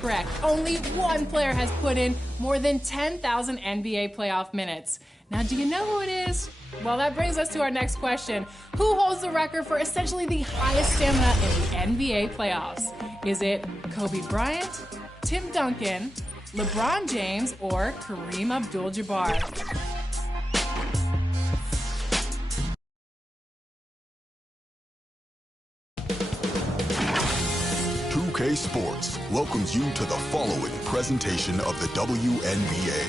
Correct. Only one player has put in more than 10,000 NBA playoff minutes. Now, do you know who it is? Well, that brings us to our next question. Who holds the record for essentially the highest stamina in the NBA playoffs? Is it Kobe Bryant, Tim Duncan, LeBron James, or Kareem Abdul-Jabbar? 2K Sports welcomes you to the following presentation of the WNBA.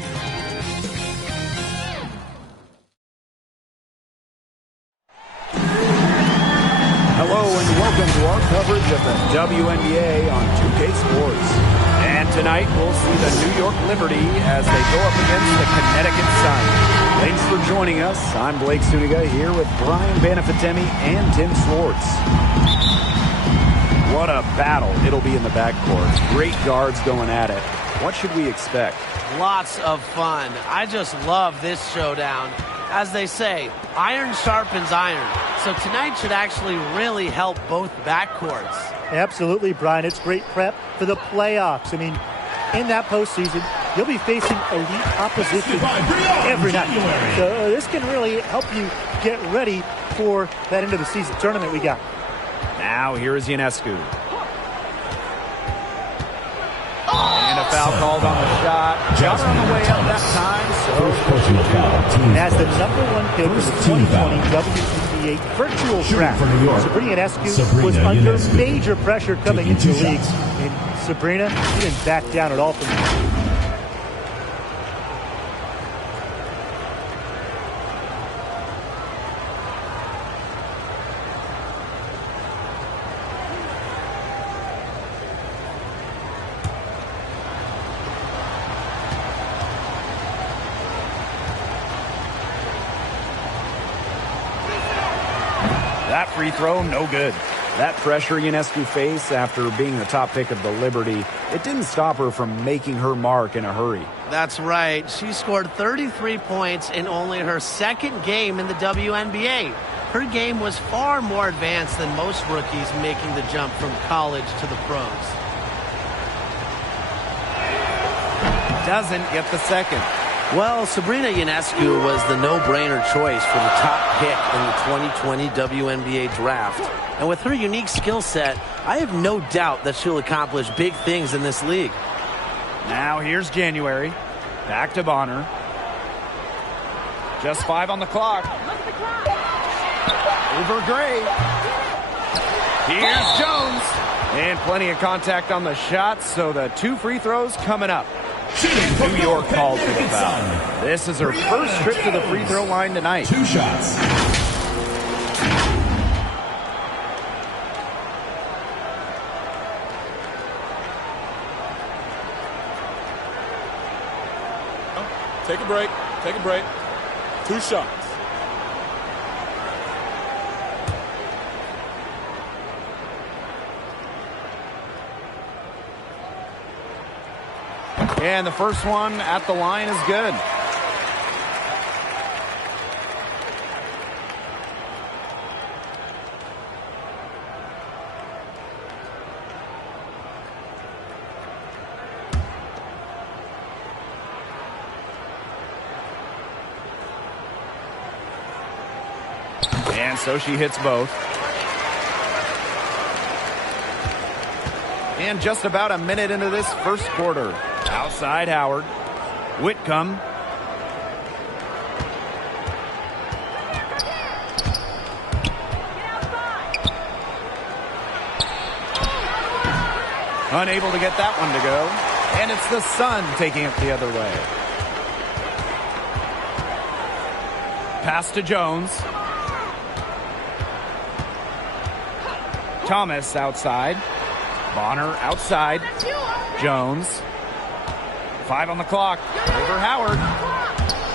Hello and welcome to our coverage of the WNBA on 2K Sports. And tonight we'll see the New York Liberty as they go up against the Connecticut Sun. Thanks for joining us. I'm Blake Suniga here with Brian Banafitemi and Tim Swartz. What a battle it'll be in the backcourt. Great guards going at it. What should we expect? Lots of fun. I just love this showdown. As they say, iron sharpens iron. So tonight should actually really help both backcourts. Absolutely, Brian. It's great prep for the playoffs. I mean, in that postseason, you'll be facing elite opposition every night. So this can really help you get ready for that end of the season tournament we got. Now here is Ionescu. And a foul called on the shot. Got her on the way up that time. So as the #1 pick of the 2020 WNBA virtual draft, Sabrina Ionescu was under major pressure coming into the league. And Sabrina didn't back down at all from that. That free throw, no good. That pressure Ionescu faced after being the top pick of the Liberty, it didn't stop her from making her mark in a hurry. That's right. She scored 33 points in only her second game in the WNBA. Her game was far more advanced than most rookies making the jump from college to the pros. Doesn't get the second. Well, Sabrina Ionescu was the no-brainer choice for the top pick in the 2020 WNBA draft. And with her unique skill set, I have no doubt that she'll accomplish big things in this league. Now here's January. Back to Bonner. Just 5 on the clock. Over Gray. Here's Jones. And plenty of contact on the shot, so the 2 free throws coming up. New York called for the foul. This is her first trip to the free throw line tonight. 2 shots. Take a break. Take a break. 2 shots. And the first one at the line is good. And so she hits both. And just about a minute into this first quarter. Outside Howard. Whitcomb. Unable to get that one to go. And it's the Sun taking it the other way. Pass to Jones. Thomas outside. Bonner outside. Jones. 5 on the clock. Over Howard.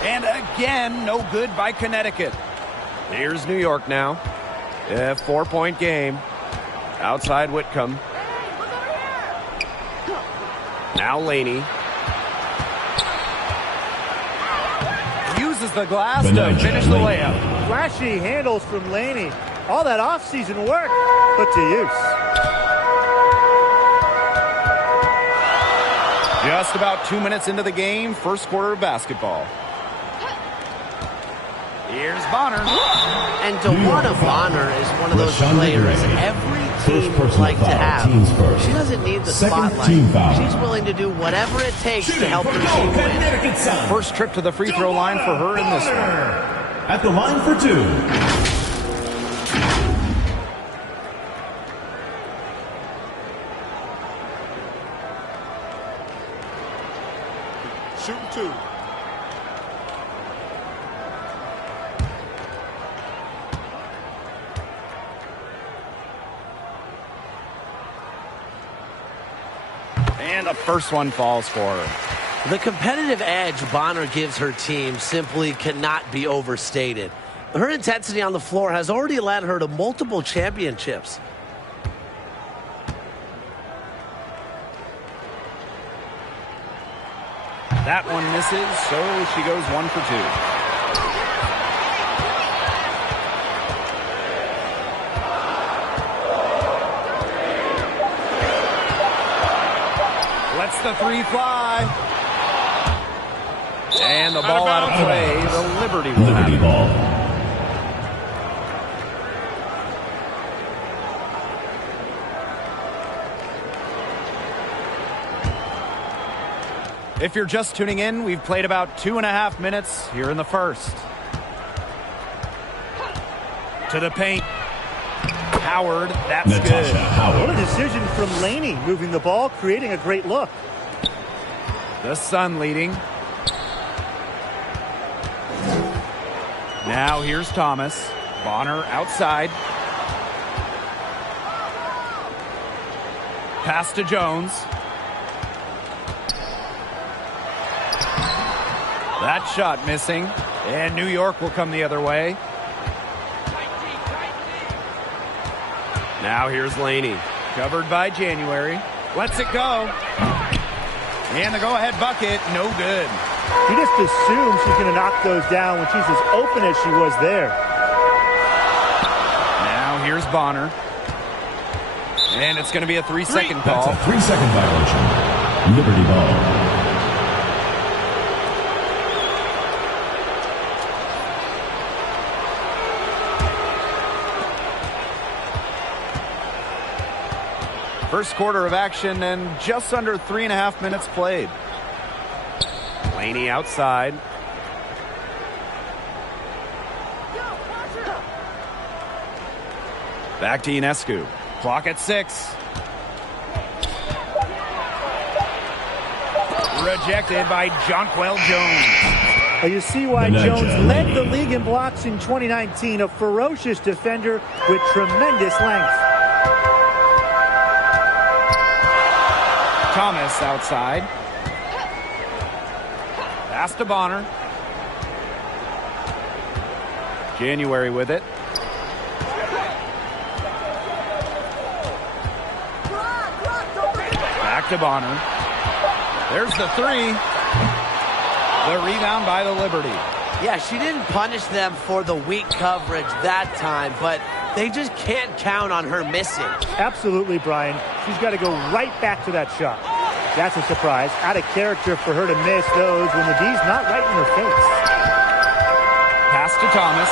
And again, no good by Connecticut. Here's New York now. A 4-point game. Outside Whitcomb. Now Laney. Uses the glass to finish the layup. Flashy handles from Laney. All that offseason work put to use. Just about 2 minutes into the game, first quarter of basketball. Here's Bonner. And DeWanna Bonner is one of those players every team would like to have. She doesn't need the spotlight. She's willing to do whatever it takes to help her team win. First trip to the free throw line for her in this one. At the line for 2. Shooting 2. And the first one falls for her. The competitive edge Bonner gives her team simply cannot be overstated. Her intensity on the floor has already led her to multiple championships. That one misses, so she goes 1 for 2. Lets the 3 fly. And the ball out of play. The Liberty will have it. Ball. If you're just tuning in, we've played about 2.5 minutes here in the first. To the paint. Howard, that's good. What a decision from Laney, moving the ball, creating a great look. The Sun leading. Now here's Thomas. Bonner outside. Pass to Jones. That shot missing. And New York will come the other way. Now here's Laney. Covered by January. Lets it go. And the go-ahead bucket, no good. You just assume she's going to knock those down when she's as open as she was there. Now here's Bonner. And it's going to be a 3-second call. That's a 3-second violation. Liberty ball. First quarter of action and just under 3.5 minutes played. Laney outside. Back to Ionescu. Clock at 6. Rejected by Jonquel Jones. Well, you see why Jones led the league in blocks in 2019, a ferocious defender with tremendous length. Thomas outside. Pass to Bonner. January with it. Back to Bonner. There's the 3. The rebound by the Liberty. Yeah, she didn't punish them for the weak coverage that time, but they just can't count on her missing. Absolutely, Brian. She's got to go right back to that shot. That's a surprise. Out of character for her to miss those when the D's not right in her face. Pass to Thomas.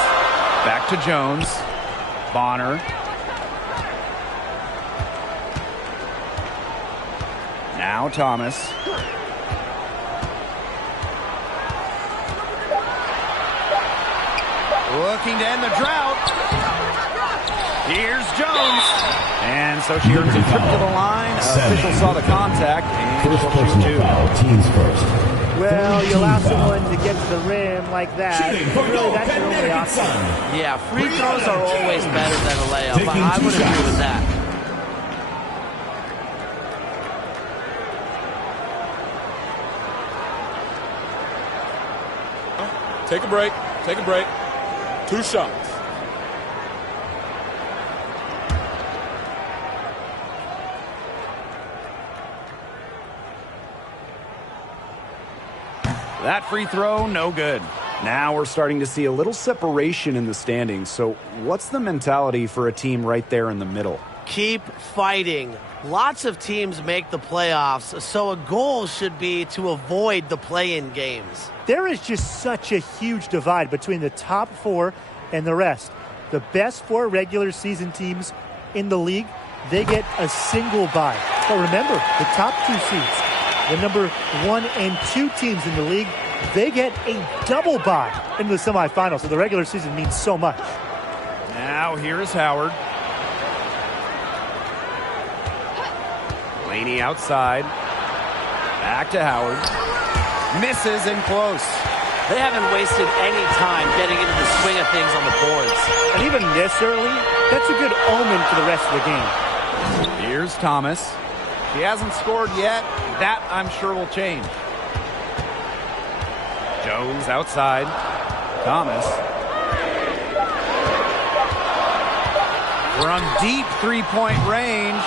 Back to Jones. Bonner. Now Thomas. Looking to end the drought. Here's Jones. And so she earns a trip to the line. Official saw the contact. And First personal foul, teams first. Well, you allow someone to get to the rim like that. Really, that's your only option. Yeah, free throws are always better than a layup. But I would agree with that. Take a break. Take a break. 2 shots. That free throw, no good. Now we're starting to see a little separation in the standings. So what's the mentality for a team right there in the middle? Keep fighting. Lots of teams make the playoffs, so a goal should be to avoid the play-in games. There is just such a huge divide between the top 4 and the rest. The best 4 regular season teams in the league, they get a single bye. But remember, the top 2 seeds, the number 1 and 2 teams in the league, they get a double bye into the semifinals. So the regular season means so much. Now here is Howard. Laney outside. Back to Howard. Misses in close. They haven't wasted any time getting into the swing of things on the boards. And even this early, that's a good omen for the rest of the game. Here's Thomas. He hasn't scored yet. That, I'm sure, will change. Jones outside. Thomas. From deep three-point range.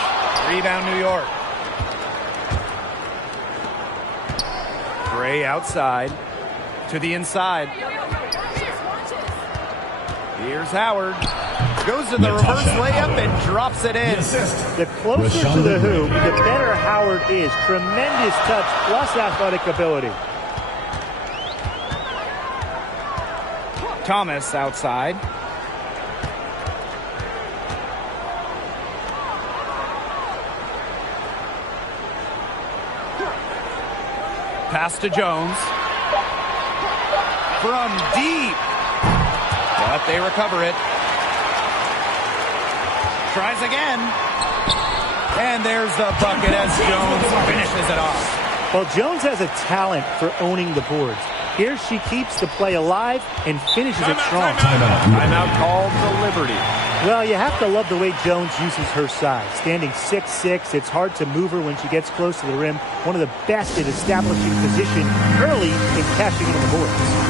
Rebound, New York. Gray outside. To the inside. Here's Howard. Goes to the reverse layup and drops it in. The closer to the hoop, the better Howard is. Tremendous touch plus athletic ability. Thomas outside. Pass to Jones. From deep. But they recover it. Tries again. And there's the bucket as Jones finishes it off. Well, Jones has a talent for owning the boards. Here she keeps the play alive and finishes it strong. Timeout called to Liberty. Well, you have to love the way Jones uses her size. Standing 6'6", it's hard to move her when she gets close to the rim. One of the best at establishing position early and cashing in on the boards.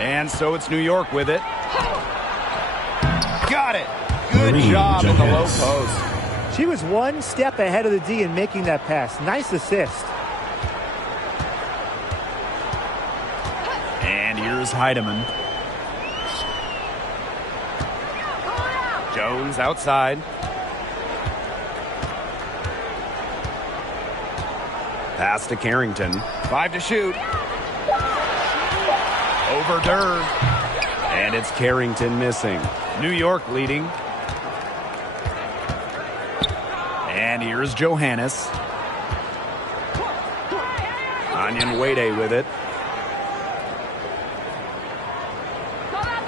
And so it's New York with it. Got it. Good job in the low post. She was one step ahead of the D in making that pass. Nice assist. And here's Heidemann. Jones outside. Pass to Carrington. 5 to shoot. Over Durr. And it's Carrington missing. New York leading. And here's Johannes. Anyan Wade with it.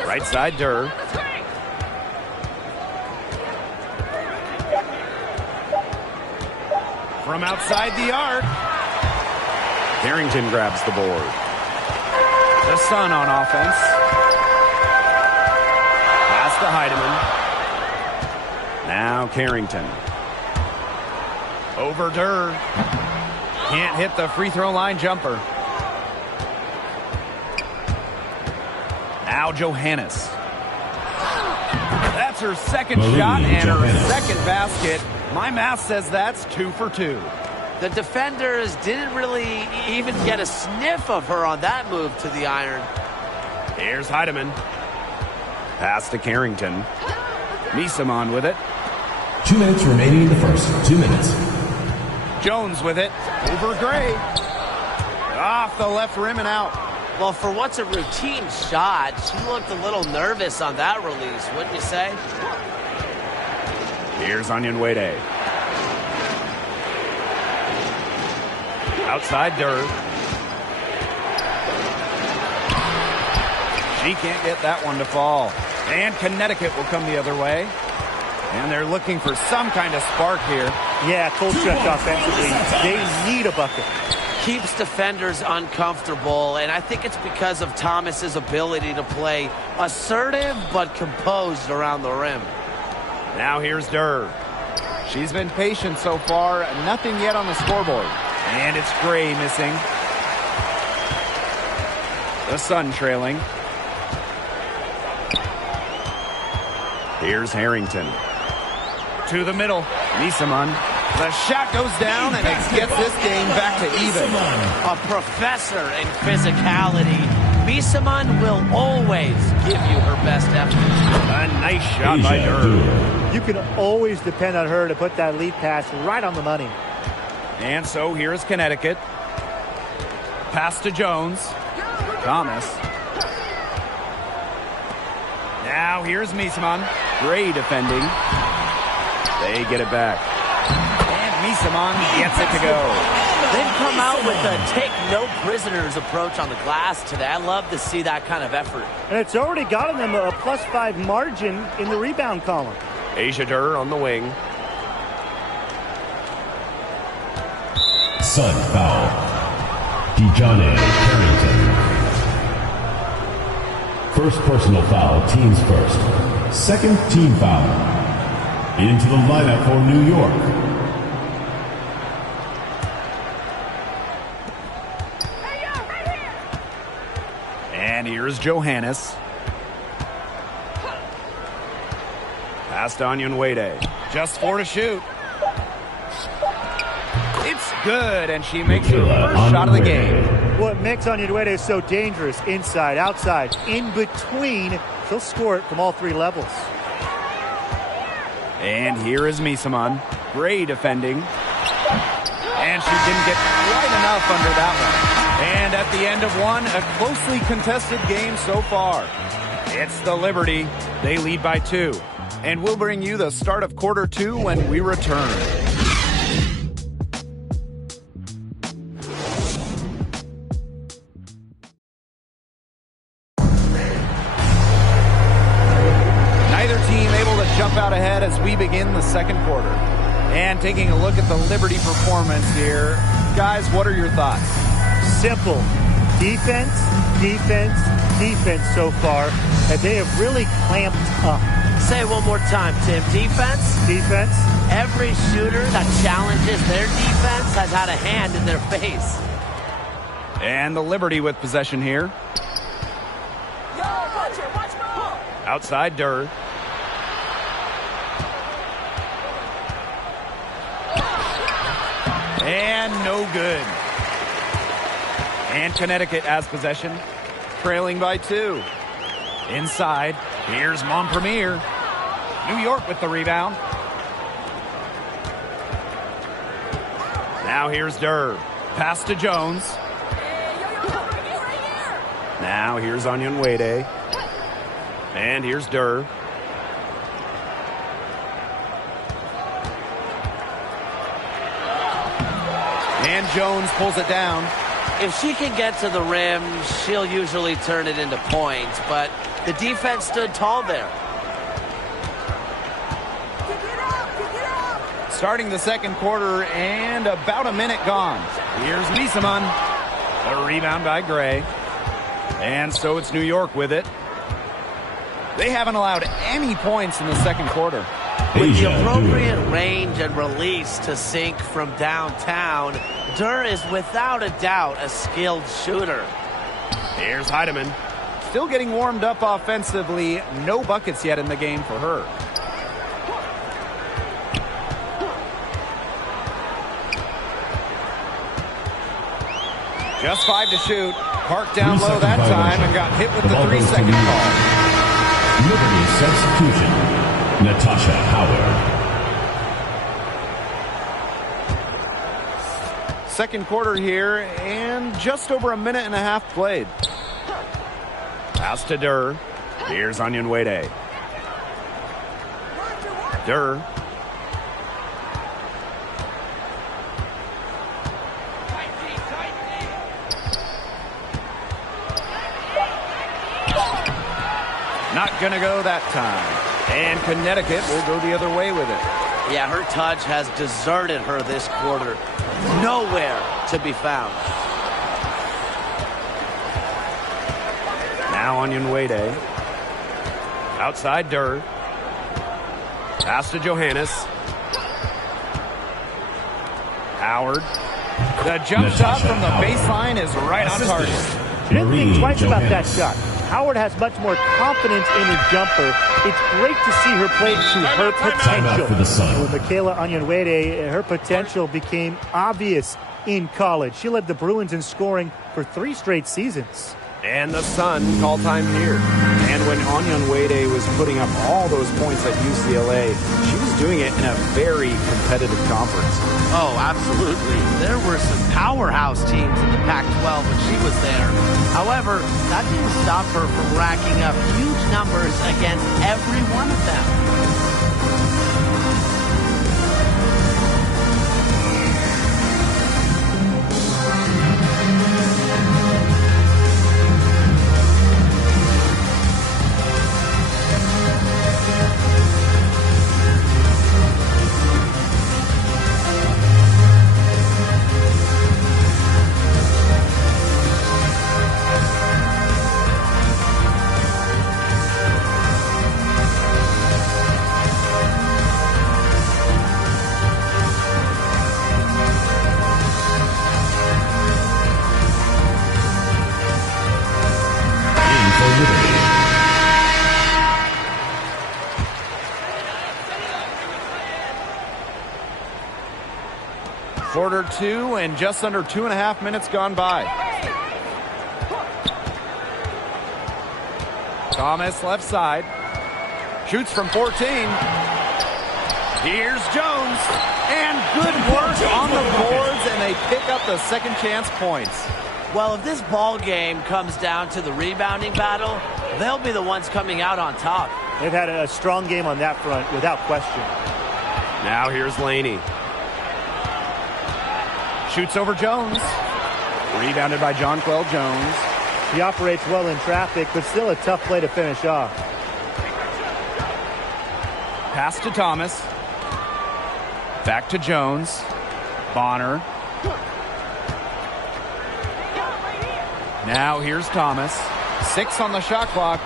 Right side Durr. From outside the arc. Carrington grabs the board. The Sun on offense. Pass to Heidemann. Now Carrington. Over Durr. Can't hit the free throw line jumper. Now Johannes. That's her second shot and her second basket. My math says that's 2 for 2. The defenders didn't really even get a sniff of her on that move to the iron. Here's Heidemann. Pass to Carrington. Niesemann with it. 2 minutes remaining in the first. 2 minutes. Jones with it. Over Gray. Off the left rim and out. Well, for what's a routine shot, she looked a little nervous on that release, wouldn't you say? Here's Onyenwere. Outside Durr. She can't get that one to fall. And Connecticut will come the other way. And they're looking for some kind of spark here. Yeah, cold stretch offensively. They need a bucket. Keeps defenders uncomfortable, and I think it's because of Thomas's ability to play assertive but composed around the rim. Now here's Durr. She's been patient so far. Nothing yet on the scoreboard. And it's Gray missing. The Sun trailing. Here's Harrington. To the middle. Misaman. The shot goes down, and it gets this game back to even. A professor in physicality. Misaman will always give you her best effort. A nice shot by Durr. You can always depend on her to put that lead pass right on the money. And so here's Connecticut. Pass to Jones. Thomas. Now here's Misaman. Gray defending. They get it back. And Misaman gets it to go. They've come out with a take no prisoners approach on the glass today. I love to see that kind of effort. And it's already gotten them a +5 margin in the rebound column. Asia Durr on the wing. Sun foul. Dejohnne Carrington. First personal foul, teams first. Second team foul. Into the lineup for New York. And here's Johannes. Pass to Onyenwere. Just 4 to shoot. It's good, and she makes her first shot of the game. What makes Onyenwere so dangerous, inside, outside, in between, she'll score it from all 3 levels. And here is Misaman. Gray defending. And she didn't get quite enough under that one. And at the end of one, a closely contested game so far. It's the Liberty. They lead by 2. And we'll bring you the start of quarter 2 when we return. Jump out ahead as we begin the second quarter. And taking a look at the Liberty performance here. Guys, what are your thoughts? Simple. Defense, defense, defense so far. And they have really clamped up. Say it one more time, Tim. Defense? Defense. Every shooter that challenges their defense has had a hand in their face. And the Liberty with possession here. Outside Durr. And no good. And Connecticut has possession, trailing by 2. Inside, here's Montpremier. New York with the rebound. Now here's Durr. Pass to Jones. Now here's Onyenwere. And here's Durr. And Jones pulls it down. If she can get to the rim, she'll usually turn it into points, but the defense stood tall there. Starting the second quarter and about a minute gone. Here's Misaman. A rebound by Gray. And so it's New York with it. They haven't allowed any points in the second quarter. With the appropriate range and release to sink from downtown, Durr is without a doubt a skilled shooter. Here's Heidemann. Still getting warmed up offensively. No buckets yet in the game for her. Just 5 to shoot. Parked down low that time and got hit with the 3-second call. Liberty substitution. Natasha Howard. Second quarter here and just over a minute and a half played. Pass to Durr. Here's Onyenwere. Durr. Not going to go that time. And Connecticut will go the other way with it. Yeah, her touch has deserted her this quarter. Nowhere to be found. Now Onyenwere. Outside Durr. Pass to Johannes. Howard. The jump shot from the baseline is right on target. She didn't think twice about that shot. Howard has much more confidence in her jumper. It's great to see her play to her potential. With Michaela Onyenwere, her potential became obvious in college. She led the Bruins in scoring for 3 straight seasons. And the Sun call time here. And when Onyenwere was putting up all those points at UCLA, she was doing it in a very competitive conference. Oh, absolutely. There were some powerhouse teams in the Pac-12 when she was there. However, that didn't stop her from racking up huge numbers against every one of them. Quarter 2 and just under 2.5 minutes gone by. Thomas left side. Shoots from 14. Here's Jones. And good work on the boards, and they pick up the second chance points. Well, if this ball game comes down to the rebounding battle, they'll be the ones coming out on top. They've had a strong game on that front, without question. Now here's Laney. Shoots over Jones. Rebounded by Jonquel Jones. He operates well in traffic, but still a tough play to finish off. Pass to Thomas. Back to Jones. Bonner. Now here's Thomas. 6 on the shot clock.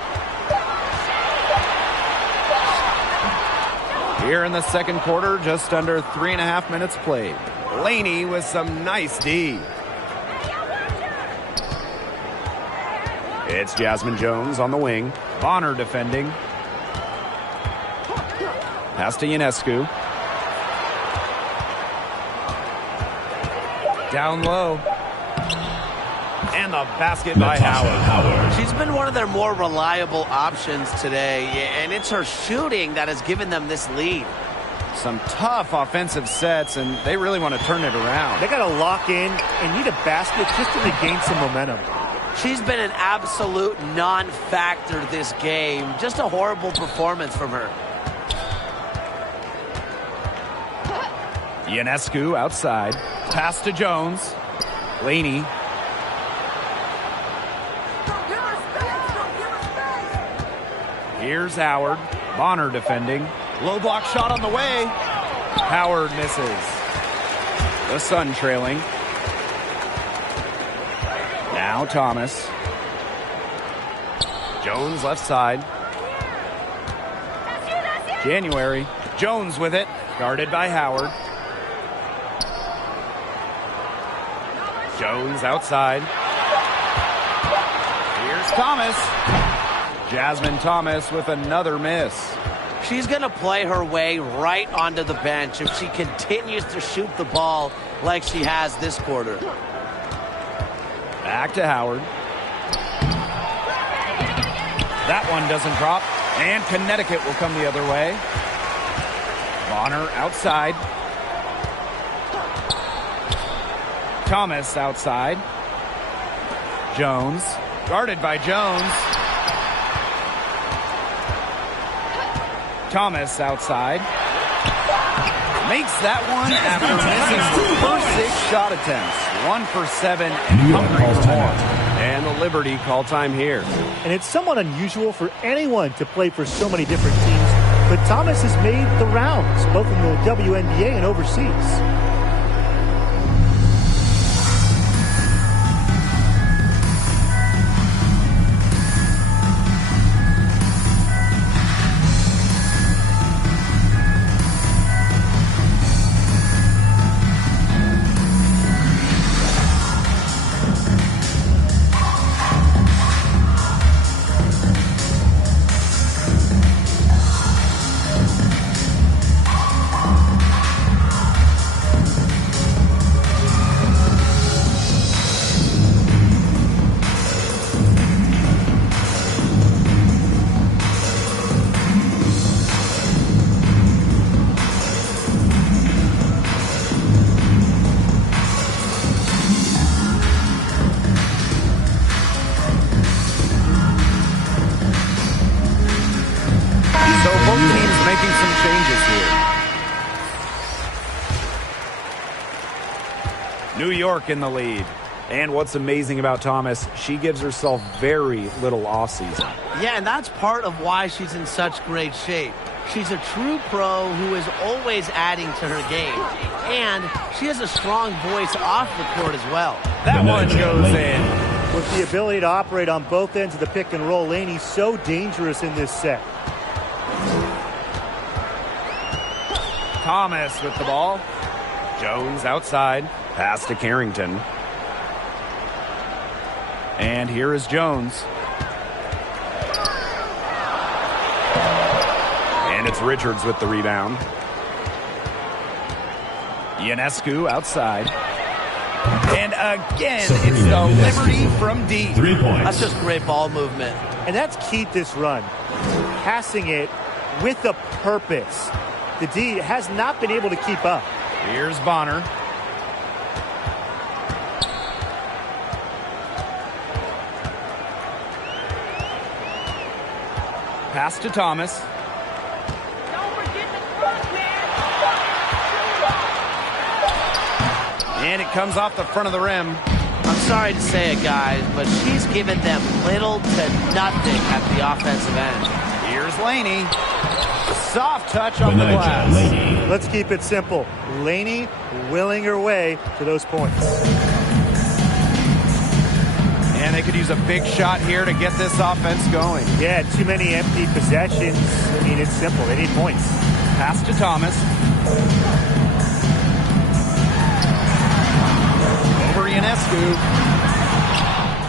Here in the second quarter, just under 3.5 minutes played. Laney with some nice D. It's Jasmine Jones on the wing. Bonner defending. Pass to Ionescu. Down low. And the basket by Howard. She's been one of their more reliable options today, and it's her shooting that has given them this lead. Some tough offensive sets, and they really want to turn it around. They got to lock in and need a basket just to regain some momentum. She's been an absolute non-factor this game. Just a horrible performance from her. Ionescu outside. Pass to Jones. Laney. Here's Howard. Bonner defending. Low block shot on the way. Howard misses. The Sun trailing. Now Thomas. Jones left side. January. Jones with it. Guarded by Howard. Jones outside. Here's Thomas. Jasmine Thomas with another miss. She's going to play her way right onto the bench if she continues to shoot the ball like she has this quarter. Back to Howard. That one doesn't drop, and Connecticut will come the other way. Bonner outside. Thomas outside. Jones, guarded by Jones. Thomas outside. Makes that one after missing her first 6 shot attempts. 1 for 7 and hungry for more. And the Liberty call time here. And it's somewhat unusual for anyone to play for so many different teams, but Thomas has made the rounds, both in the WNBA and overseas. New York in the lead. And what's amazing about Thomas, she gives herself very little off-season. Yeah, and that's part of why she's in such great shape. She's a true pro who is always adding to her game. And she has a strong voice off the court as well. That one goes in. With the ability to operate on both ends of the pick and roll, Laney's so dangerous in this set. Thomas with the ball. Jones outside. Pass to Carrington. And here is Jones. And it's Richards with the rebound. Ionescu outside. And again, it's the Liberty from deep. 3 points. That's just great ball movement. And that's key to this run. Passing it with a purpose. The D has not been able to keep up. Here's Bonner. Pass to Thomas. And it comes off the front of the rim. I'm sorry to say it, guys, but she's given them little to nothing at the offensive end. Here's Laney. Soft touch on the glass. Let's keep it simple. Laney willing her way to those points. And they could use a big shot here to get this offense going. Yeah, too many empty possessions. I mean, it's simple. They need points. Pass to Thomas. Over Ionescu.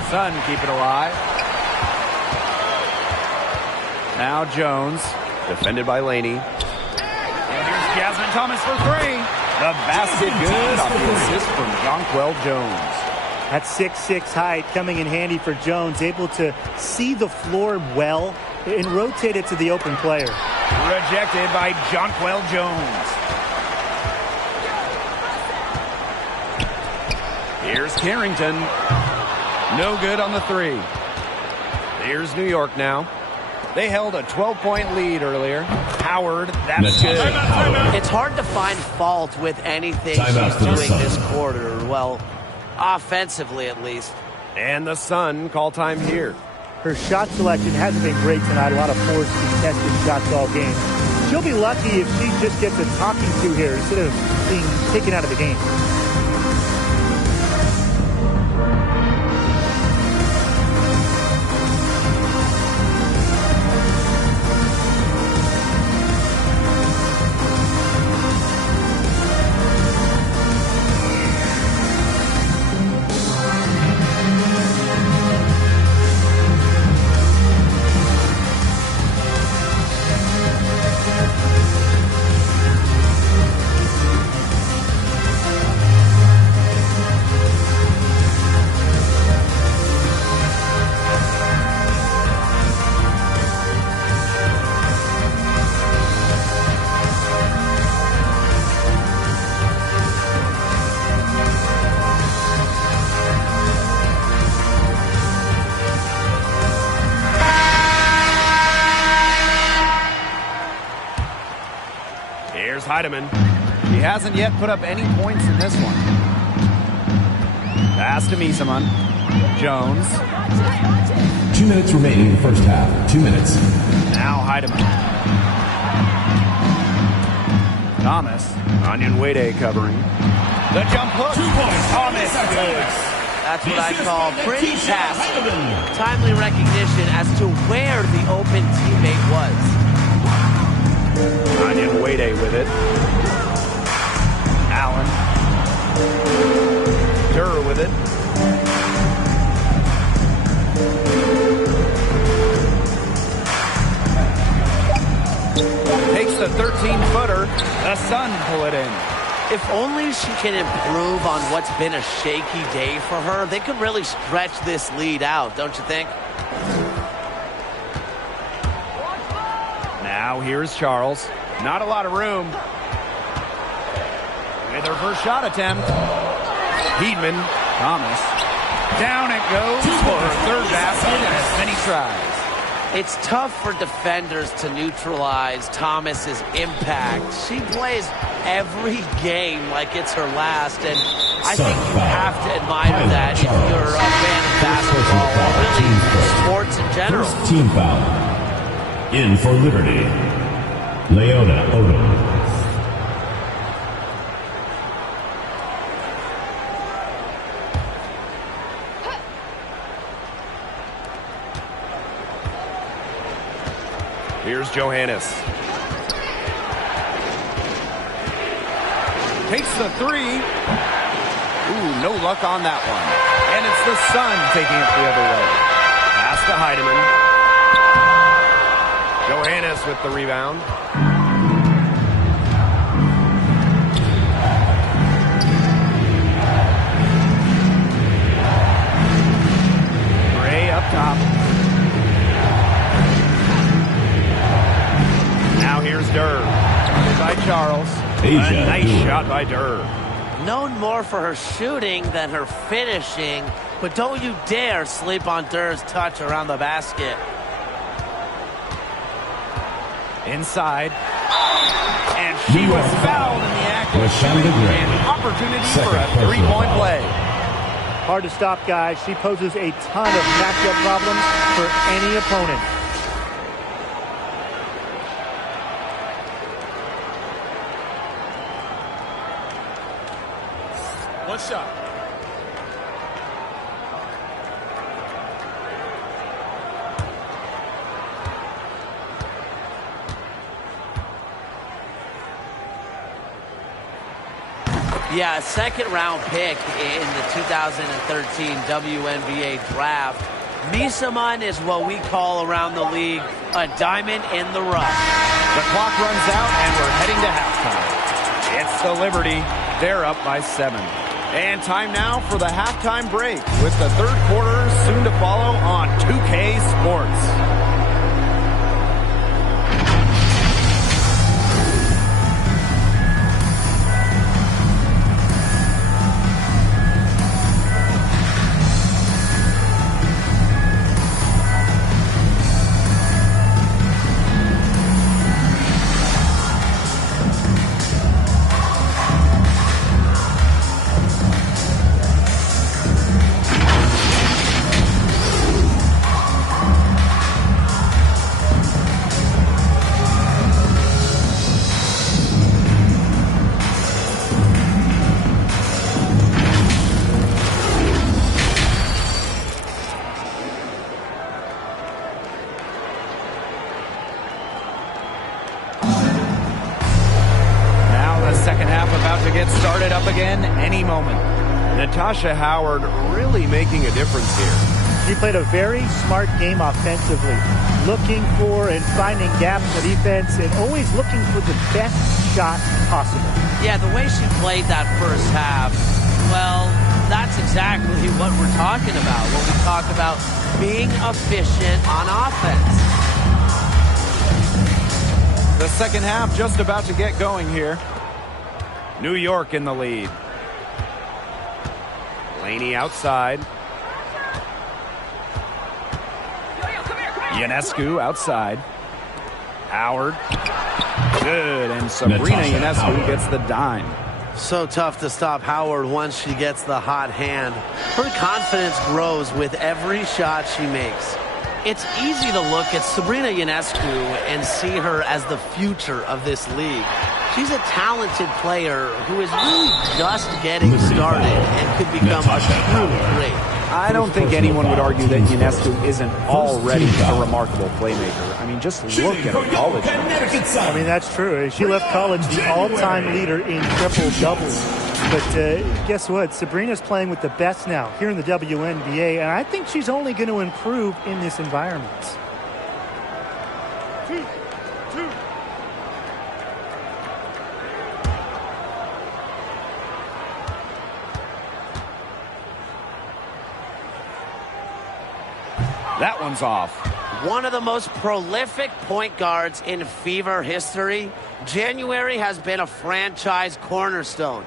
Sun keep it alive. Now Jones. Defended by Laney. And here's Jasmine Thomas for 3. The basket good off the assist from Jonquel Jones. That 6'6" height coming in handy for Jones, able to see the floor well and rotate it to the open player. Rejected by Jonquel Jones. Here's Carrington. No good on the 3. Here's New York now. They held a 12-point lead earlier. Howard, that's good. It's hard to find fault with anything she's doing this quarter. Well, offensively at least. And the Sun call time here. Her shot selection hasn't been great tonight. A lot of forced contested shots all game. She'll be lucky if she just gets a talking to here instead of being taken out of the game. Here's Heidemann. He hasn't yet put up any points in this one. Pass to Misaman. Jones. 2 minutes remaining in the first half. 2 minutes. Now Heidemann. Thomas. Onyenwede covering. The jump hook. 2 points. Thomas good. That's what I call pretty passive. Timely recognition as to where the open teammate was. Onyenwede with it. Allen. Durr with it. Takes the 13-footer. The Sun pull it in. If only she can improve on what's been a shaky day for her, they could really stretch this lead out, don't you think? Now here's Charles. Not a lot of room. With her first shot attempt. Heedman. Thomas. Down it goes for her third basket in as many tries. It's tough for defenders to neutralize Thomas's impact. She plays every game like it's her last, and I think you have to admire that if you're a fan of basketball or really sports in general. First team foul. In for Liberty. Leona Odom. Here's Johannes. Takes the three. Ooh, no luck on that one. And it's the Sun taking it the other way. Pass to Heidemann. Johannes with the rebound. Gray up top. Now here's Durr. By Charles. A nice shot by Durr. Known more for her shooting than her finishing, but don't you dare sleep on Durr's touch around the basket. Inside. And she was fouled in the act of shooting an opportunity for a three-point play. Hard to stop, guys. She poses a ton of matchup problems for any opponent. One shot. Yeah, a second-round pick in the 2013 WNBA draft. Misaman is what we call around the league a diamond in the rough. The clock runs out, and we're heading to halftime. It's the Liberty. They're up by 7. And time now for the halftime break, with the third quarter soon to follow on 2K Sports. Natasha Howard really making a difference here. She played a very smart game offensively, looking for and finding gaps in the defense and always looking for the best shot possible. Yeah, the way she played that first half, well, that's exactly what we're talking about when we talk about being efficient on offense. The second half just about to get going here. New York in the lead. Laney outside. Ionescu outside. Howard. Good, and Sabrina Ionescu gets the dime. So tough to stop Howard once she gets the hot hand. Her confidence grows with every shot she makes. It's easy to look at Sabrina Ionescu and see her as the future of this league. She's a talented player who is really just getting started and could become a true great. I don't think anyone would argue that Ionescu isn't already a remarkable playmaker. I mean, just look at her college numbers. I mean, that's true. She left college the all-time leader in triple-doubles. But guess what? Sabrina's playing with the best now here in the WNBA, and I think she's only going to improve in this environment. That one's off. One of the most prolific point guards in Fever history, January has been a franchise cornerstone.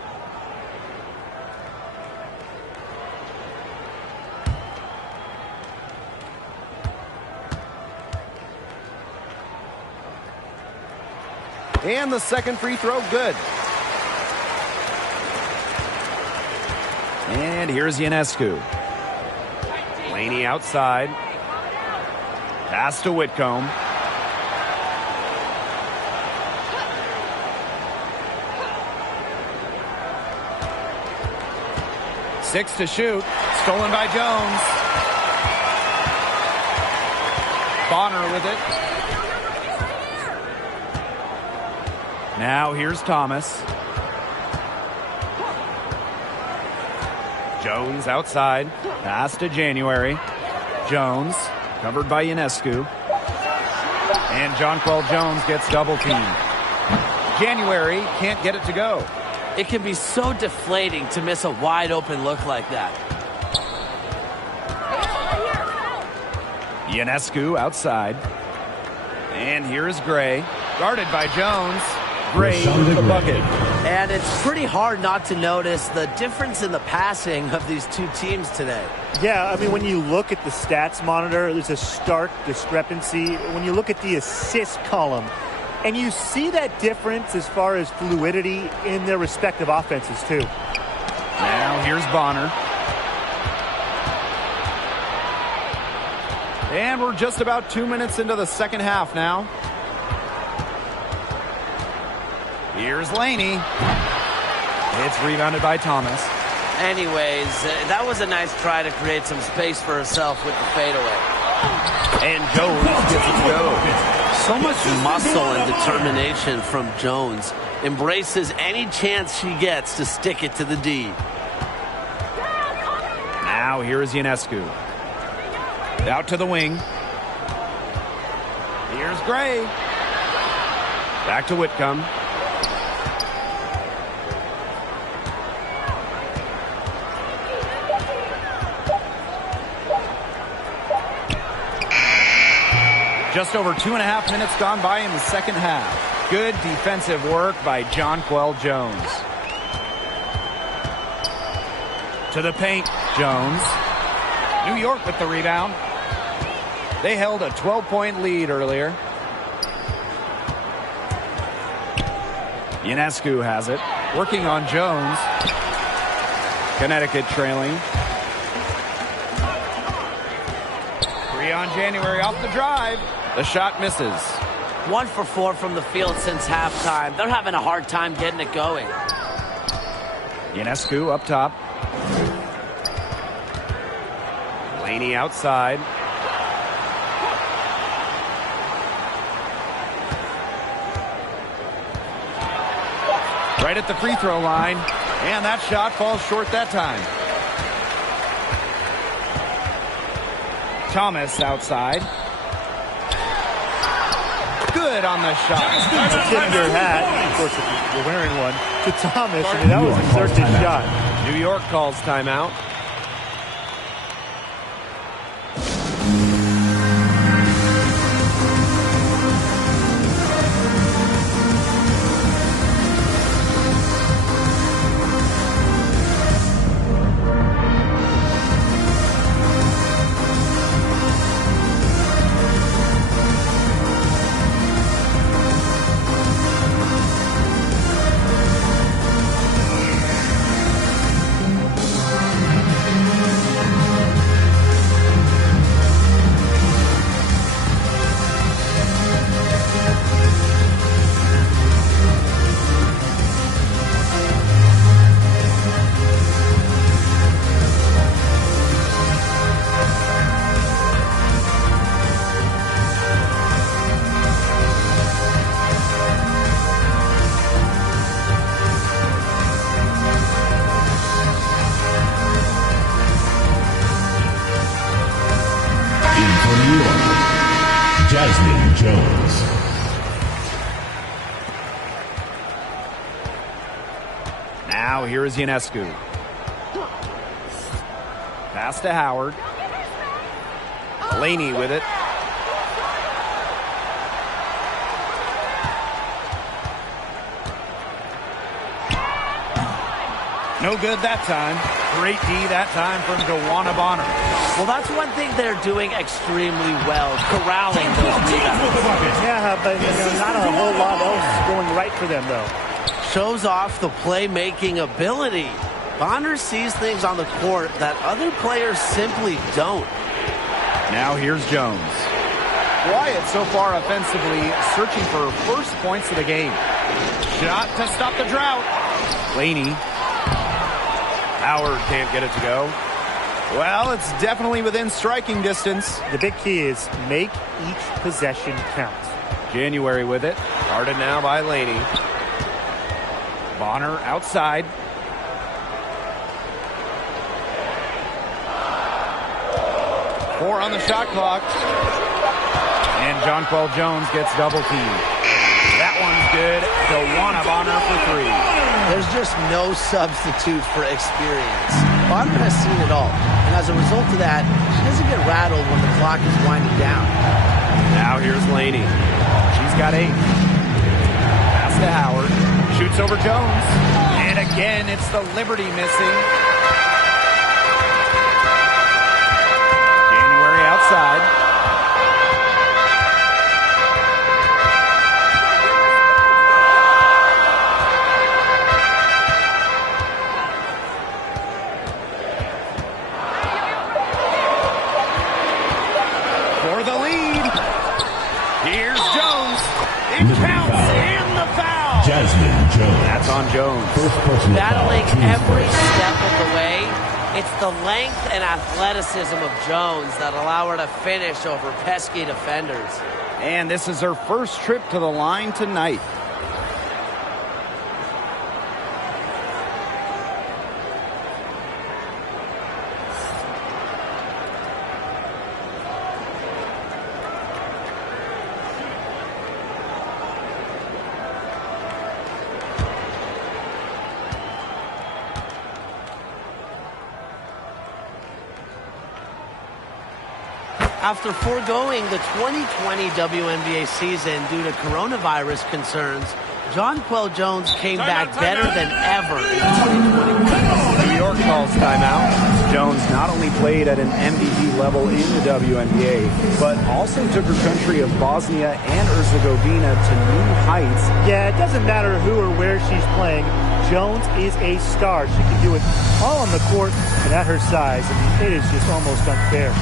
And the second free throw, good. And here's Ionescu. Laney outside. Pass to Whitcomb. Six to shoot. Stolen by Jones. Bonner with it. Now here's Thomas. Jones outside. Pass to January. Jones covered by Ionescu. And Jonquel Jones gets double teamed. January can't get it to go. It can be so deflating to miss a wide open look like that. Ionescu outside. And here is Gray. Guarded by Jones. Gray with the bucket. And it's pretty hard not to notice the difference in the passing of these two teams today. Yeah, I mean, when you look at the stats monitor, there's a stark discrepancy. When you look at the assist column, and you see that difference as far as fluidity in their respective offenses, too. Now here's Bonner. And we're just about 2 minutes into the second half now. Here's Laney. It's rebounded by Thomas. Anyways, that was a nice try to create some space for herself with the fadeaway. And Jones gets it to go. So much muscle and determination from Jones. Embraces any chance she gets to stick it to the D. Now here is Ionescu. Out to the wing. Here's Gray. Back to Whitcomb. Just over 2.5 minutes gone by in the second half. Good defensive work by Jonquel Jones. To the paint, Jones. New York with the rebound. They held a 12-point lead earlier. Ionescu has it. Working on Jones. Connecticut trailing. Three on January off the drive. The shot misses. 1 for 4 from the field since halftime. They're having a hard time getting it going. Ionescu up top. Laney outside. Right at the free throw line. And that shot falls short that time. Thomas outside. Good on the shot. Tip your hat, of course, if you're wearing one, to Thomas. I mean, that was a certain shot. New York calls timeout. Jones. Now here is Ionescu. Pass to Howard. Laney with it. No good that time. Great D that time from Joanna Bonner. Well, that's one thing they're doing extremely well, corralling those rebounds. Yeah, but not a whole lot else going right for them, though. Shows off the playmaking ability. Bonner sees things on the court that other players simply don't. Now here's Jones. Quiet so far offensively, searching for first points of the game. Shot to stop the drought. Laney. Howard can't get it to go. Well, it's definitely within striking distance. The big key is make each possession count. January with it. Guarded now by Laney. Bonner outside. Four on the shot clock. And Jonquel Jones gets double teamed. That one's good. Joanna Bonner for three. There's just no substitute for experience. Bonner has seen it all. And as a result of that, she doesn't get rattled when the clock is winding down. Now here's Laney. She's got 8. Pass to Howard. Shoots over Jones. And again, it's the Liberty missing. January outside. For the lead. Here's Jones. It counts and the foul. Jasmine Jones. That's on Jones. First personal Battling foul, team every first. step of the way, it's the length and athleticism of Jones that allow her to finish over pesky defenders. And this is her first trip to the line tonight. After foregoing the 2020 WNBA season due to coronavirus concerns, Jonquel Jones came back better than ever in 2020. New York calls timeout. Jones not only played at an MVP level in the WNBA, but also took her country of Bosnia and Herzegovina to new heights. Yeah, it doesn't matter who or where she's playing. Jones is a star. She can do it all on the court and at her size. I mean, it is just almost unfair.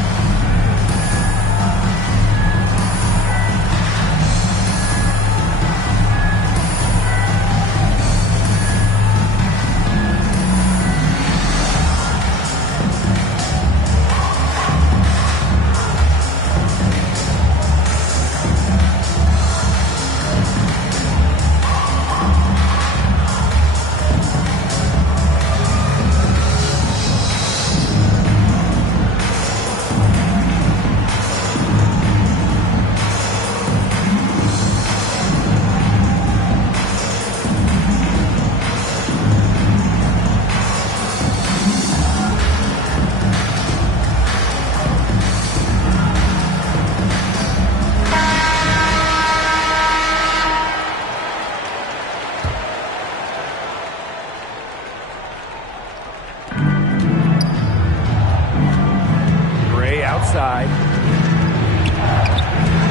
Outside.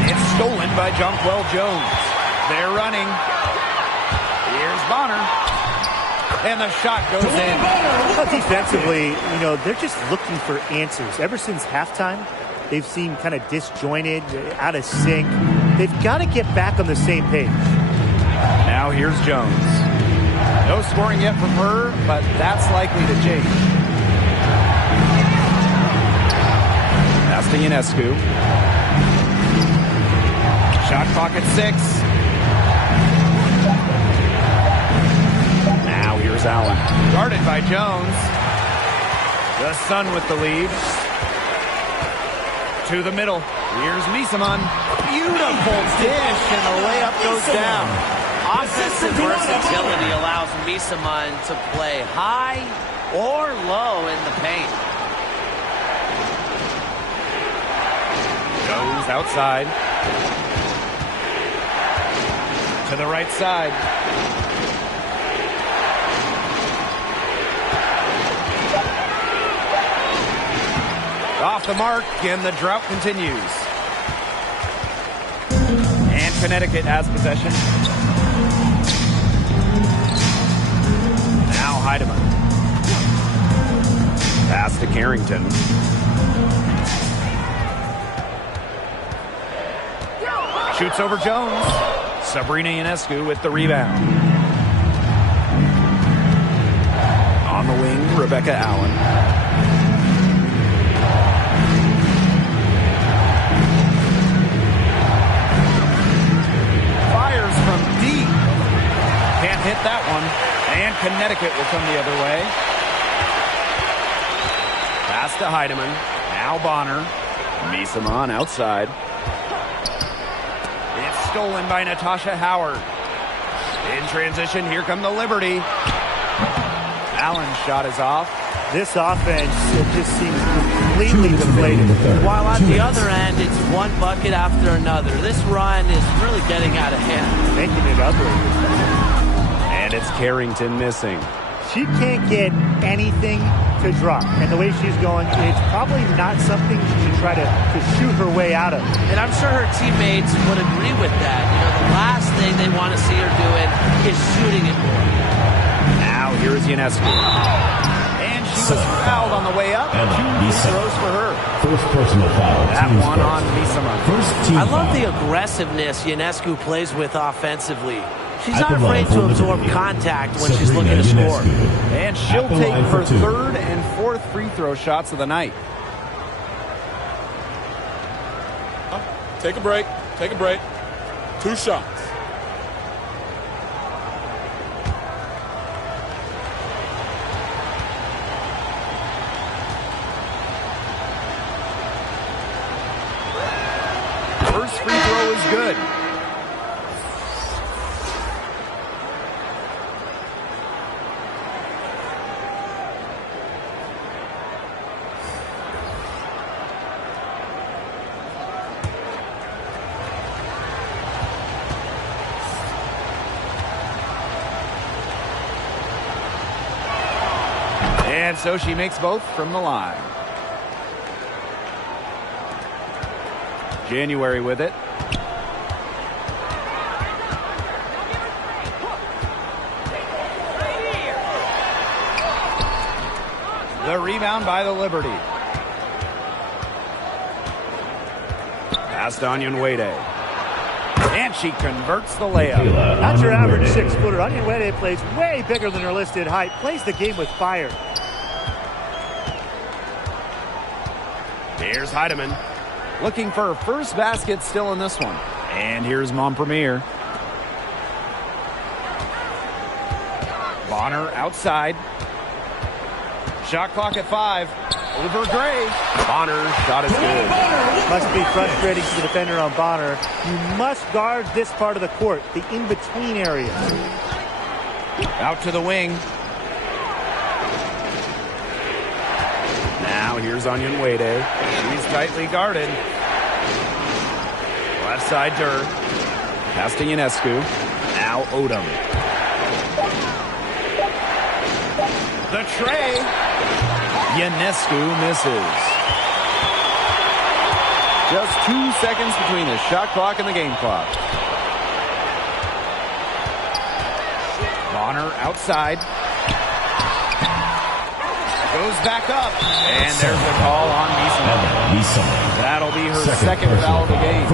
It's stolen by Jonquel Jones. They're running. Here's Bonner. And the shot goes in. Well, defensively, they're just looking for answers. Ever since halftime, they've seemed kind of disjointed, out of sync. They've got to get back on the same page. Now here's Jones. No scoring yet from her, but that's likely to change. Pass to Ionescu. Shot clock at 6. Now here's Allen. Guarded by Jones. The Sun with the lead. To the middle. Here's Misaman. Beautiful dish, and the layup goes down. Offensive versatility allows Misaman to play high or low in the paint. Goes outside. To the right side. Off the mark, and the drought continues. And Connecticut has possession. Now Heidemann. Pass to Carrington. Shoots over Jones. Sabrina Ionescu with the rebound. On the wing, Rebecca Allen. Fires from deep. Can't hit that one. And Connecticut will come the other way. Pass to Heidemann. Now Bonner. Misaman outside. Stolen by Natasha Howard. In transition, here come the Liberty. Allen's shot is off. This offense, it just seems completely deflated. While at the other end, it's one bucket after another. This run is really getting out of hand. Making it ugly. And it's Carrington missing. She can't get anything to drop. And the way she's going, it's probably not something she should try to shoot her way out of. And I'm sure her teammates would agree with that. You know, the last thing they want to see her doing is shooting it more. Now here's Ionescu. And she was fouled on the way up. And two throws for her. First personal foul. That one on Misaman. First team I love foul. the aggressiveness Ionescu plays with offensively. She's not afraid to absorb contact when she's looking to score. And she'll take her third and fourth free throw shots of the night. Take a break. Take a break. 2 shots. First free throw is good. And so she makes both from the line. January with it. The rebound by the Liberty. Pass to Onyenwere. And she converts the layup. Not your average 6-footer. Onyenwere plays way bigger than her listed height. Plays the game with fire. Here's Heidemann. Looking for her first basket still in this one. And here's Montpremier. Bonner outside. Shot clock at 5. Over Gray. Bonner's shot is good. Must be frustrating to the defender on Bonner. You must guard this part of the court, the in-between area. Out to the wing. Now here's Onyenwere. She's tightly guarded. Left side Durr. Pass to Ionescu. Now Odom. The tray. Ionescu misses. Just 2 seconds between the shot clock and the game clock. Bonner outside. Goes back up. And there's the call on Misaman. That'll be her second foul of the game.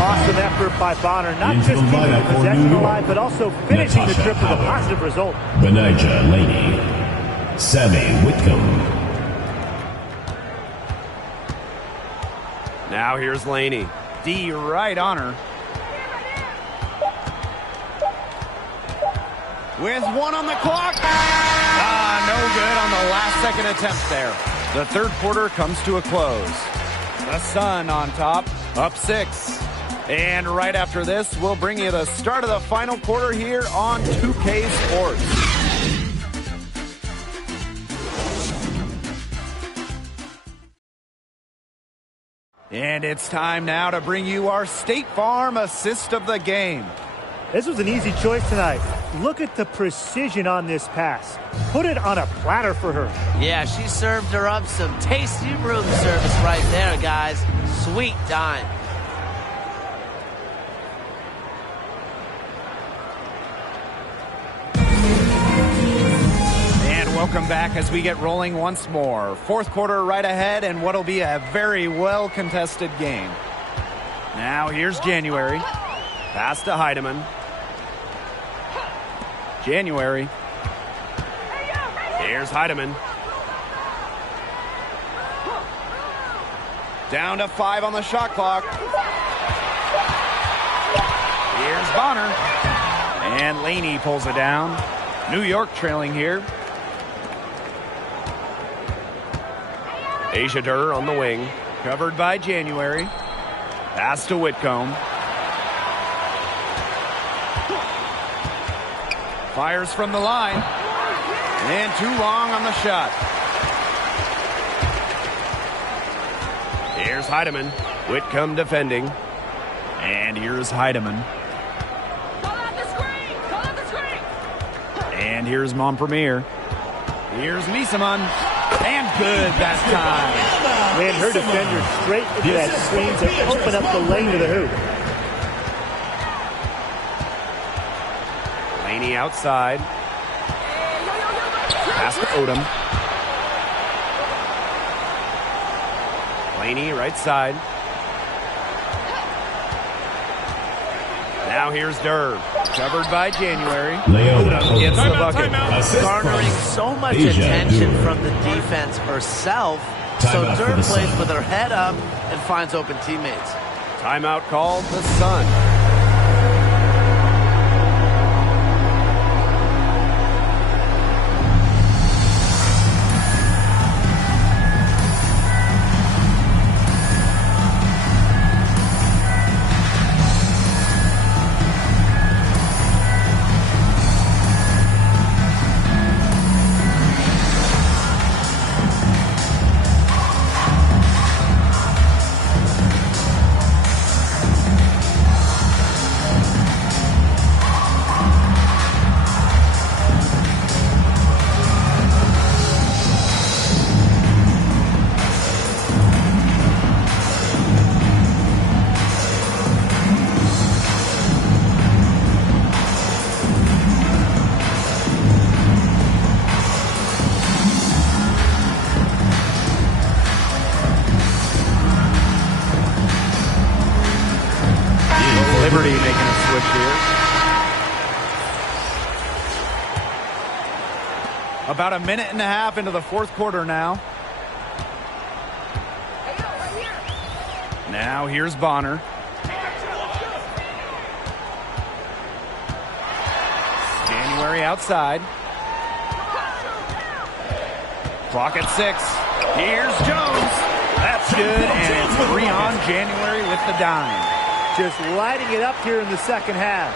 Awesome effort by Bonner. Not just keeping the possession alive, but also finishing the trip with a positive result. Benijah Laney. Sammy Whitcomb. Now here's Laney. D right on her. With 1 on the clock. No good on the last second attempt there. The third quarter comes to a close. The Sun on top, up 6. And right after this, we'll bring you the start of the final quarter here on 2K Sports. And it's time now to bring you our State Farm assist of the game. This was an easy choice tonight. Look at the precision on this pass. Put it on a platter for her. Yeah, she served her up some tasty room service right there, guys. Sweet dime. And welcome back as we get rolling once more. Fourth quarter right ahead and what'll be a very well-contested game. Now here's January. Pass to Heidemann. January. Here's Heidemann. Down to 5 on the shot clock. Here's Bonner. And Laney pulls it down. New York trailing here. Asia Durr on the wing. Covered by January. Pass to Whitcomb. Fires from the line. And too long on the shot. Here's Heidemann. Whitcomb defending. And here's Heidemann. And here's Montpremier. Here's Misaman. And good that time. Ran her defender straight into that screen to open up the lane to the hoop. Laney outside. Pass to Odom. Laney right side. Now here's Durr. Covered by January. Odom gets the bucket. Garnering so much attention from the defense herself. So Durr plays with her head up and finds open teammates. Timeout called the Sun. Liberty making a switch here. About a minute and a half into the fourth quarter now. Now here's Bonner. January outside. Clock at 6. Here's Jones. That's good, and it's 3 on January with the dime. Just lighting it up here in the second half.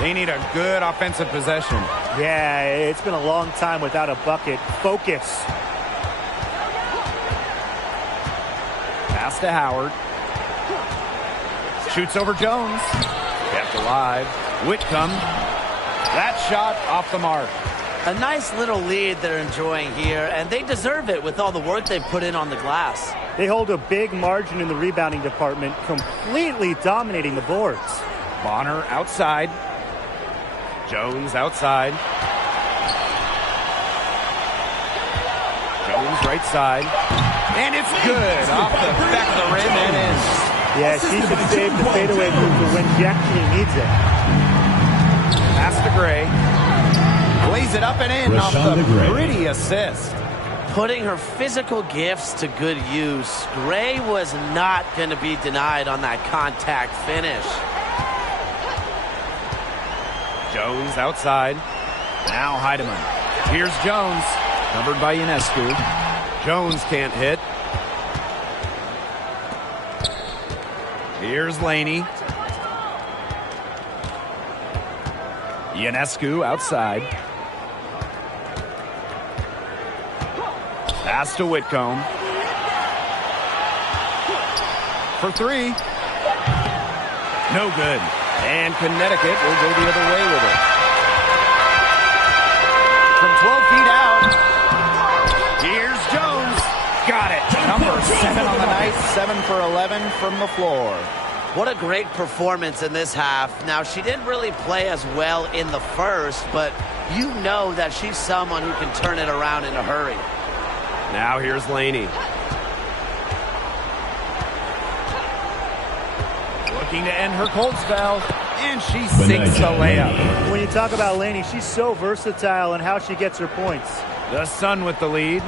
They need a good offensive possession. Yeah, it's been a long time without a bucket. Focus. Pass to Howard. Shoots over Jones. Kept alive. Whitcomb. That shot off the mark. A nice little lead they're enjoying here, and they deserve it with all the work they've put in on the glass. They hold a big margin in the rebounding department, completely dominating the boards. Bonner outside. Jones outside. Jones right side. And it's good. Off the back of the rim and in. Yeah, she should save the fadeaway move for when she actually needs it. Pass to Gray. Plays it up and in off the pretty assist. Putting her physical gifts to good use. Gray was not going to be denied on that contact finish. Jones outside. Now Heidemann. Here's Jones. Covered by Ionescu. Jones can't hit. Here's Laney. Ionescu outside. Pass to Whitcomb. For three. No good. And Connecticut will go the other way with it. From 12 feet out. Here's Jones. Got it. Number 7 on the night. 7 for 11 from the floor. What a great performance in this half. Now, she didn't really play as well in the first, but you know that she's someone who can turn it around in a hurry. Now here's Laney. Looking to end her cold spell, and she sinks the layup. When you talk about Laney, she's so versatile in how she gets her points. The Sun with the lead.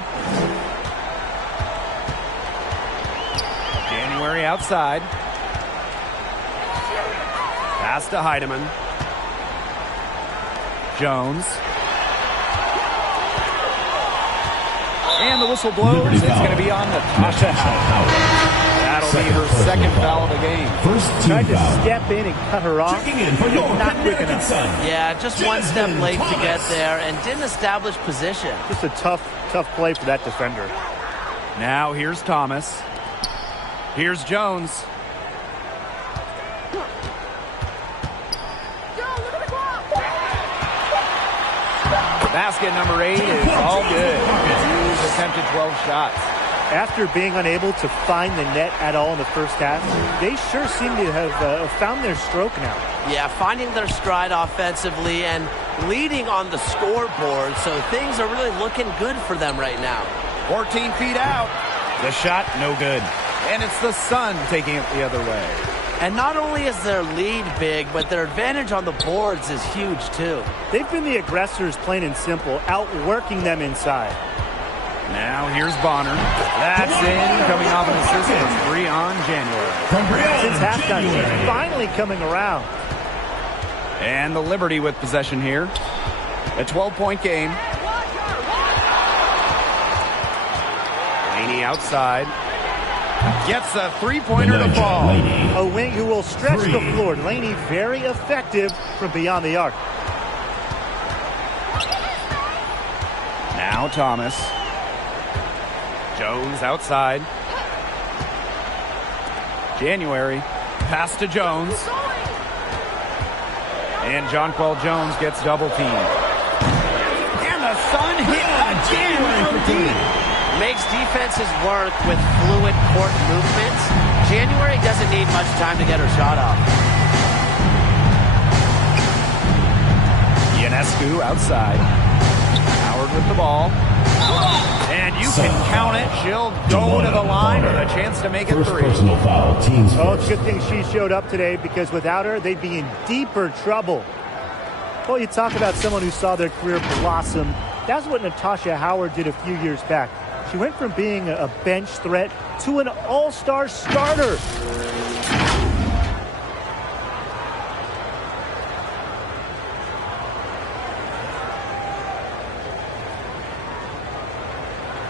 January outside. Pass to Heidemann. Jones. And the whistle blows. It's going to be on Natasha Howard. That'll be her second foul of the game. Tried to step in and cut her off. Not quick enough. Yeah, just one step late to get there and didn't establish position. Just a tough play for that defender. Now here's Thomas. Here's Jones. Basket number 8 is all good. Hughes attempted 12 shots. After being unable to find the net at all in the first half, they sure seem to have found their stroke now. Yeah, finding their stride offensively and leading on the scoreboard, so things are really looking good for them right now. 14 feet out. The shot, no good. And it's the Sun taking it the other way. And not only is their lead big, but their advantage on the boards is huge, too. They've been the aggressors, plain and simple, outworking them inside. Now here's Bonner. That's in, coming off an assist from Breon January. Since halftime, she's finally coming around. And the Liberty with possession here. A 12-point game. Laney outside. Gets a three-pointer to fall. A wing who will stretch the floor. Laney very effective from beyond the arc. Now Thomas. Jones outside. January. Pass to Jones. And Jonquel Jones gets double teamed. And the Sun hit again from deep. Makes defenses work with fluid court movements. January doesn't need much time to get her shot off. Ionescu outside. Howard with the ball. And you can count it. She'll go to the line with a chance to make it 3. Personal foul, teams Oh, it's first. a good thing she showed up today, because without her, they'd be in deeper trouble. Well, you talk about someone who saw their career blossom. That's what Natasha Howard did a few years back. She went from being a bench threat to an all-star starter.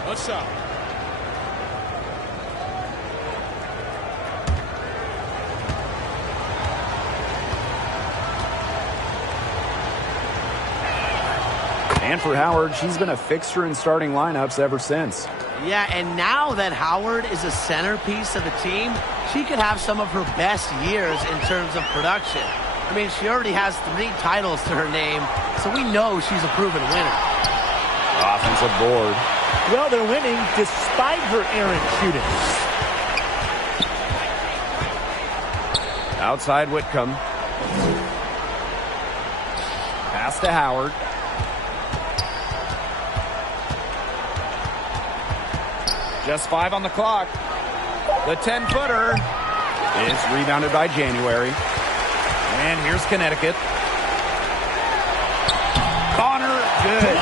Let's shot. And for Howard, she's been a fixture in starting lineups ever since. Yeah, and now that Howard is a centerpiece of the team, she could have some of her best years in terms of production. I mean, she already has 3 titles to her name, so we know she's a proven winner. Offensive board. Well, they're winning despite her errant shooting. Outside Whitcomb. Pass to Howard. Just 5 on the clock. The 10-footer is rebounded by January. And here's Connecticut. Bonner, good.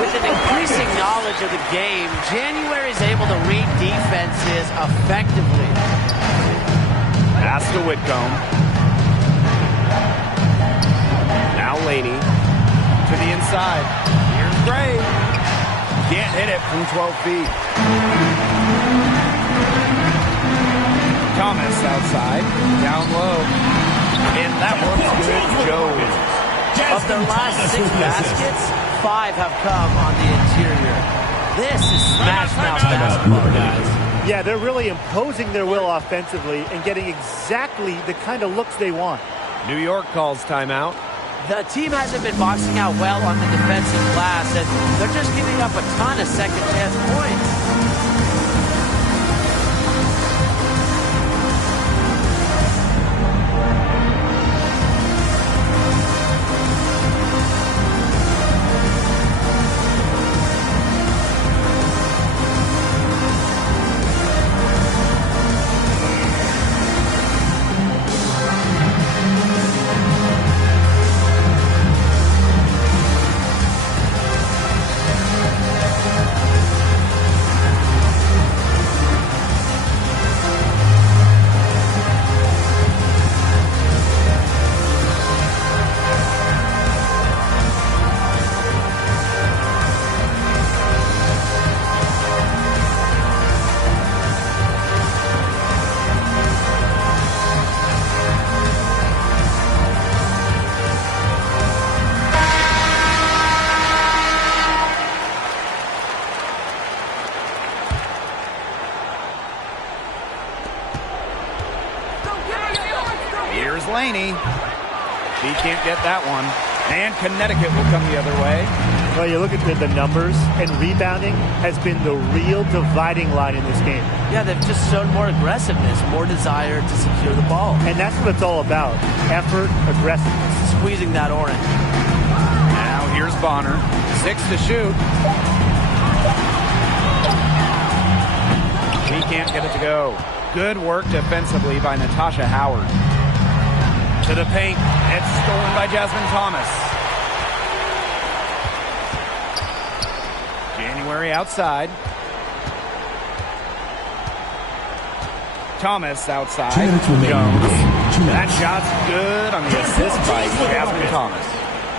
With an increasing knowledge of the game, January is able to read defenses effectively. Pass to Whitcomb. Now Laney to the inside. Here's Gray. Can't hit it from 12 feet. Thomas outside, down low. And that one's good. Jones. Of their last 6 baskets, 5 have come on the interior. This is smash mouth basketball, guys. Yeah, they're really imposing their will offensively and getting exactly the kind of looks they want. New York calls timeout. The team hasn't been boxing out well on the defensive glass, and they're just giving up a ton of second chance points. Here's Laney. He can't get that one. And Connecticut will come the other way. Well, you look at the numbers, and rebounding has been the real dividing line in this game. Yeah, they've just shown more aggressiveness, more desire to secure the ball. And that's what it's all about. Effort, aggressiveness. Squeezing that orange. Now here's Bonner. 6 to shoot. He can't get it to go. Good work defensively by Natasha Howard. To the paint. It's stolen by Jasmine Thomas. January outside. Thomas outside. 2 minutes remaining in the game. That shot's good on the assist by Jasmine Thomas.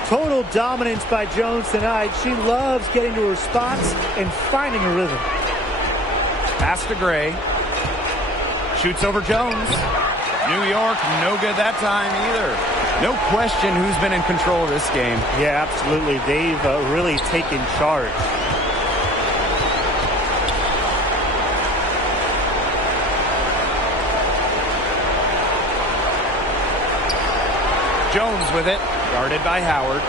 Total dominance by Jones tonight. She loves getting to her spots and finding a rhythm. Pass to Gray. Shoots over Jones. New York, no good that time either. No question who's been in control of this game. Yeah, absolutely. They've really taken charge. Jones with it, guarded by Howard.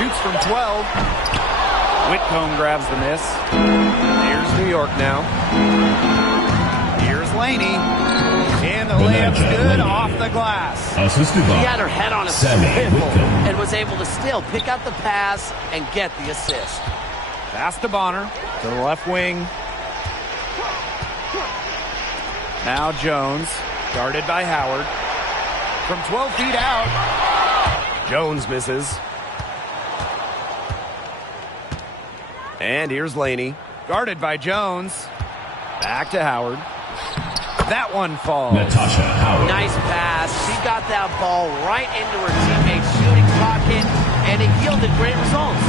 Shoots from 12. Whitcomb grabs the miss. Here's New York now. Here's Laney. And the layup's good off the glass. Assisted by She had her head on a swivel and was able to still pick out the pass and get the assist. Pass to Bonner to the left wing. Now Jones, guarded by Howard. From 12 feet out. Jones misses. And here's Laney, guarded by Jones. Back to Howard. That one falls. Natasha Howard. Nice pass. She got that ball right into her teammate's shooting pocket, and it yielded great results.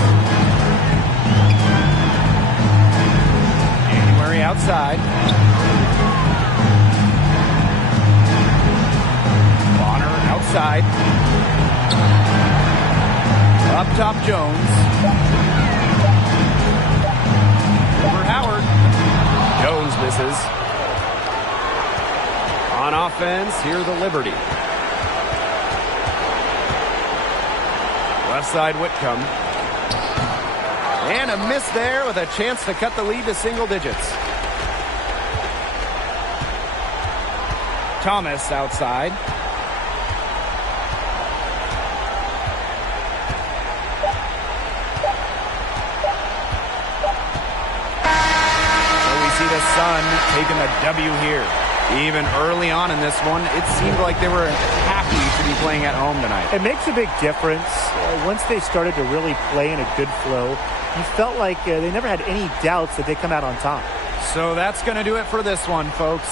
January outside. Bonner outside. Up top Jones. Over Howard. Jones misses. On offense, here the Liberty. Left side Whitcomb. And a miss there with a chance to cut the lead to single digits. Thomas outside. So we see the Sun taking the W here. Even early on in this one, it seemed like they were happy to be playing at home tonight. It makes a big difference. Once they started to really play in a good flow, you felt like they never had any doubts that they come out on top. So that's going to do it for this one, folks.